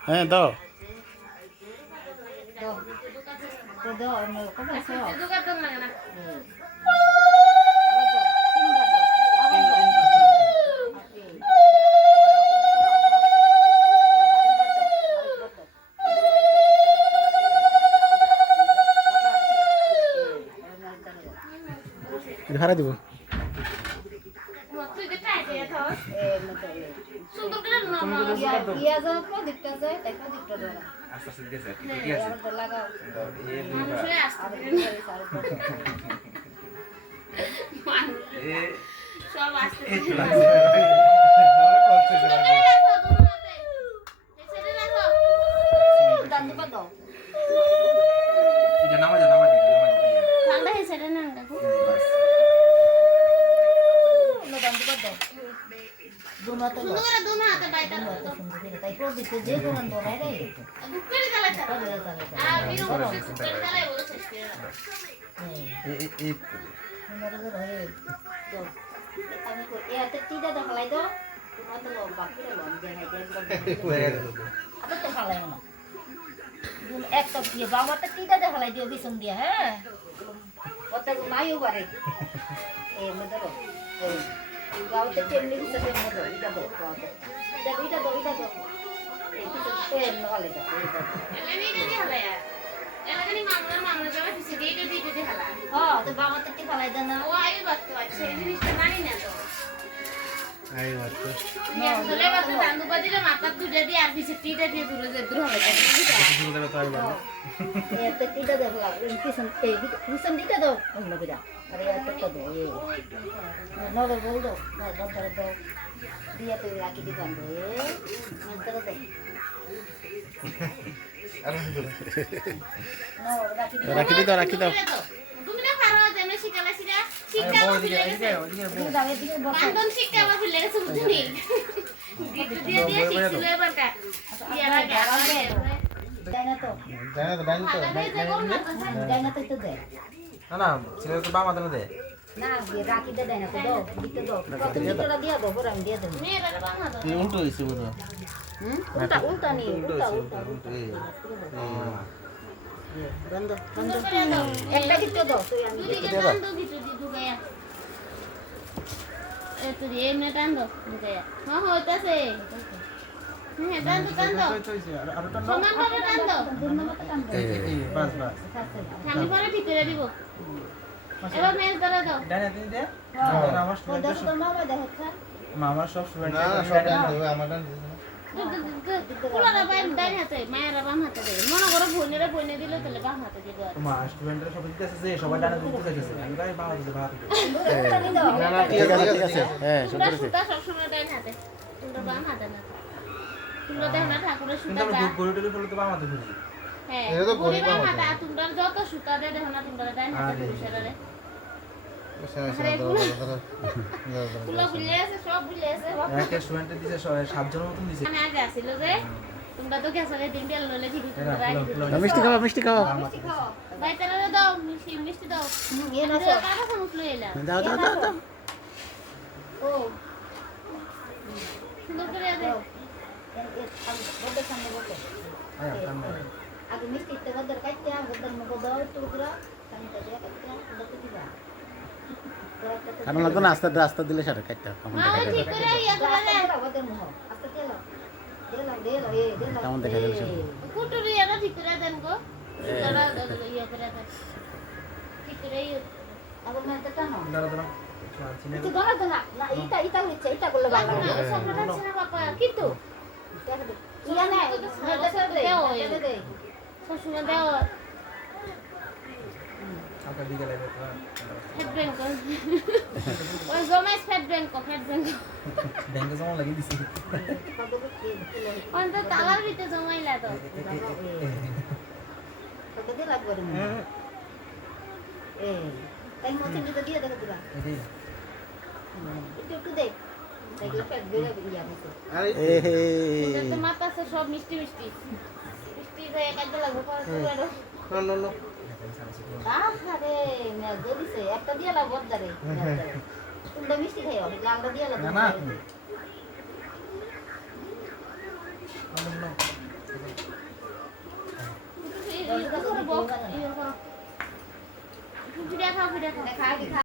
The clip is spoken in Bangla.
হ্যাঁ দাও ভাড়া দিব একটা দিয়ে বাবাটা টিটা দেখালাই দিও পিছন দিয়ে হ্যাঁ ওটা মাইও পারে এই মধ্যে গাওতে তেমনি হিসেবে মধ্যে এটা দাও এটা দাও এই পিছন তেল নলে দাও এলানি দিদি হলে এলানি মামলা যাবে পিছন দিয়ে হালা হ্যাঁ তো বাবাটা টি ফলাই দেন না ও আইও বাচ্চা আছে এই জিনিসটা মানি না তো আই বাচ্চা না দলে বাচ্চা দান্দু বাজিলে মাথা দুধে দিয়ে আর পিছন টিটা দিয়ে দূরে দূর হবে দূরে তো আইবা এতে টিটা দেখলা পিছন এই পিছন দিতে দাও অন্য বিরা আরে এত তো দাও এই নগর বল দাও নগর দাও দিয়া তো রাখি দিবান রে মন্তর দাও রাখি দাও তুমি না পারো যেমন শিখালা শিখা বান্ধন শিখতে আমার ফিলে গেছে বুঝনি দিয়ে শিখছিল এবারটা ইয়ারা গাড়াবে জানা তো দে না ছেলে তো বাবা দেন দে না রাখি দে না তো দাও দিতে দাও কতটা দিয়া দাও বড় আমি দিয়ে দেব মেয়েরা বাবা দাও উল্টো হইছে বুঝো উল্টা নি উল্টা বন্ধ একটা দিতে দাও তুই আমি দিতে দাও দিতে দুগায়া এ তুই এ মে টান দাও দুগায়া হ্যাঁ হইতাছে হ্যাঁ টান দাও সমান ভাবে টান দাও এই বাস আমি পরে ঠিক করে দিব এবার মেজ ধরে দাও ডানে দিন দে আমার স্টুডেন্ট তো মামা দেখছ মামা সব স্টুডেন্ট না সব ডান দেবে আমার ডান দিছে কুলারা বাইন ডান হাতে মায়েরা বাম হাতে দেবে মনে করো বইনে দিলে তাহলে বাম হাতে দিবে মা স্টুডেন্টরা সব দিতেছে যে সবাই ডানে দিতে চাইছে আমি ভাই বাবা দিতে বাবা না না ঠিক আছে হ্যাঁ সুন্দর সুতা সব সময় ডান হাতে তোমরা বাম হাতে না তোমরা দেখো না ঠাকুরের সুতা কিন্তু গড়িটলি ফলে তো বাবা হাতে ধরি হ্যাঁ এটা তো গড়ি বাম হাতে তোমরা যত সুতা দে দেখো না তোমরা ডান হাতে পুরুষেরা কুলা বুলে আছে সব বুলে আছে একটা স্টুডেন্ট দিছে 7 জনের মতন দিছে আমি আগে আসিল যে তোমরা তো গেছলে দিন দিল ললে ঠিক মিষ্টি খাও ভাই তারা দাও মিষ্টি দাও এ না কাকা সমুখ লই এলা দাও ও সুন্দর করে দে বড় সামনে বসে আগে মিষ্টি তে গদর কাটতে গদর মগো দাও টুকরা সামনে দিয়ে কাটতে গদর দিবা কারণ লাগতো না রাস্তা দিলে সারা কাটতে ঠিক করে ইয়া করে গদর মহ আস্তে তেলো কেমন দেখা যাচ্ছে কুটুরি এরা ঠিক করে দেন গো তারা ইয়া করে দেন ঠিক করে আবার না এটা না দাঁড়া itu banget na ita করলে ভালো লাগে সবটা ছিল বাবা কিন্তু ইয়া না এটা দে সবসময় দাও আকা দিকে লাগে হেড ব্যাংক ওই জমাইস হেড ব্যাংক ব্যাংকে জমা লাগি দিছি অন্ত তালার ভিতরে জমাইলা তো কত দিয়ে লাগবে রে তাই মতে নিতে দিয়ে দেখো দিবা একটু দেখ দেখলে পেট বেড়ে ইয়া হচ্ছে আরে এটা তো মাথা সব মিষ্টি হয়ে কাজে লাগবে পরে না আরে না দিছে একটা দিয়ে লাগবে দারে কোনটা মিষ্টি খাইও লালটা দিয়ে না লাগবে না ভিডিও খাও ভিডিও খাও দেখা